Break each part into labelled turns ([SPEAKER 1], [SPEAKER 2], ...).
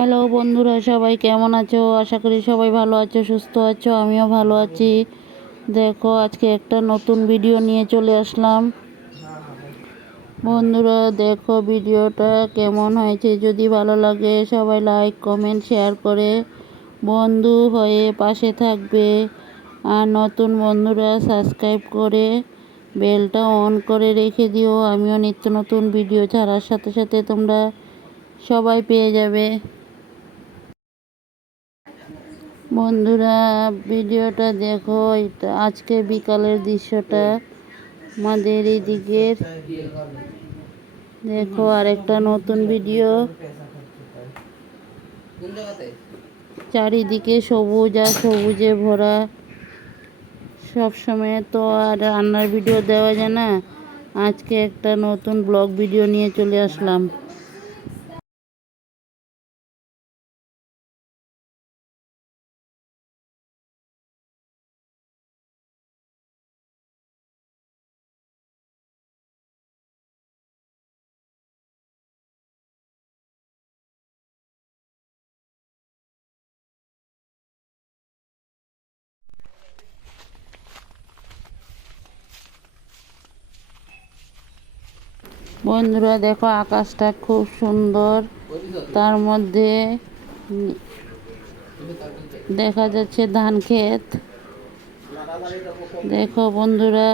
[SPEAKER 1] Hello বন্ধুরা, সবাই কেমন আছো? আশা করি সবাই ভালো আছো, সুস্থ আছো, আমিও ভালো আছি। দেখো, আজকে একটা নতুন ভিডিও নিয়ে চলে আসলাম। বন্ধুরা, দেখো ভিডিওটা কেমন হয়েছে? যদি ভালো লাগে, সবাই লাইক কমেন্ট শেয়ার করে বন্ধু হয়ে পাশে থাকবে। আর নতুন বন্ধুরা সাবস্ক্রাইব করে বেলটা অন করে রেখে দিও। আমিও নিত্য নতুন ভিডিও ছাড়ার সাথে সাথে তোমরা সবাই পেয়ে যাবে। বন্ধুরা, ভিডিওটা দেখো আজকে বিকালের দৃশ্যটা আমাদের এদিকের। দেখো, আরেকটা নতুন ভিডিও। চারিদিকে সবুজ আর সবুজে ভরা। সব সময় তো আর রান্নার ভিডিও দেওয়া যায় না। আজকে একটা নতুন ব্লগ ভিডিও নিয়ে চলে আসলাম। বন্ধুরা, দেখো আকাশটা খুব সুন্দর। তার মধ্যে দেখা যাচ্ছে ধান ক্ষেত। দেখো বন্ধুরা,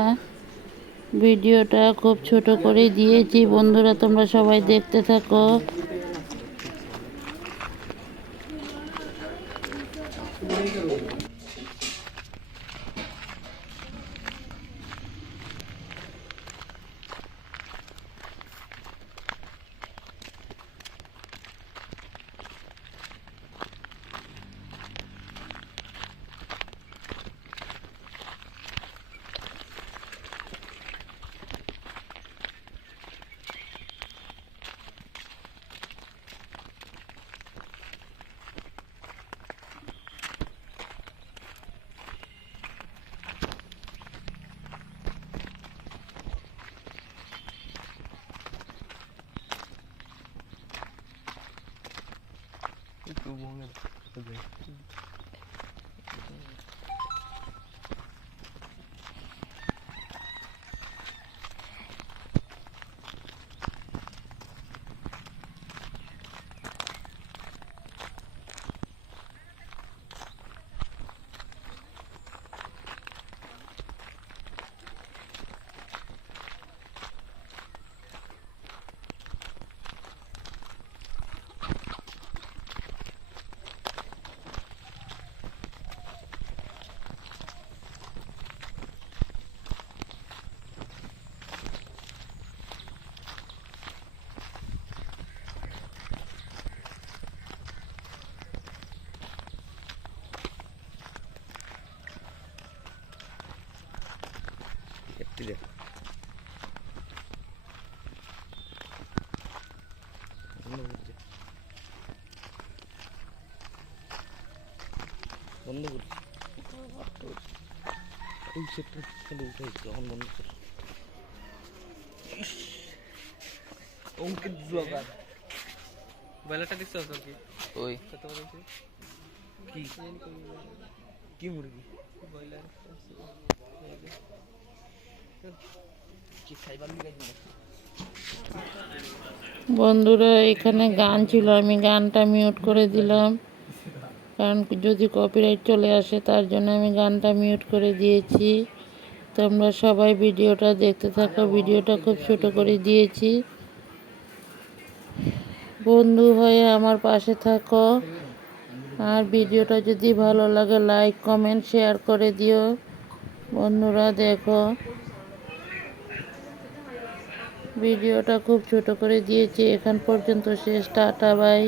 [SPEAKER 1] ভিডিওটা খুব ছোট করে দিয়েছি। বন্ধুরা, তোমরা সবাই দেখতে থাকো।
[SPEAKER 2] একটি দেখ বন্ধ করছে বন্ধ করছে। ওই সেটটা খালি উঠাই যখন বন্ধ কর। অঙ্কিত ব্লগার
[SPEAKER 3] বেলাটা দেখছ কি?
[SPEAKER 2] ওই।
[SPEAKER 3] কত হয়েছে
[SPEAKER 2] কি? কি মুরগি?
[SPEAKER 3] ব্রয়লার।
[SPEAKER 1] বন্ধুরা, এখানে গান ছিল, আমি গানটা মিউট করে দিলাম। কারণ যদি কপিরাইট চলে আসে, তার জন্য আমি গানটা মিউট করে দিয়েছি। তোমরা সবাই ভিডিওটা দেখতে থাকো, ভিডিওটা খুব ছোট করে দিয়েছি। বন্ধু হয়ে আমার পাশে থাকো। আর ভিডিওটা যদি ভালো লাগে লাইক কমেন্ট শেয়ার করে দিও। বন্ধুরা, দেখো। ভিডিওটা খুব ছোট করে দিয়েছি। এখান পর্যন্ত শেষ টাটা বাই।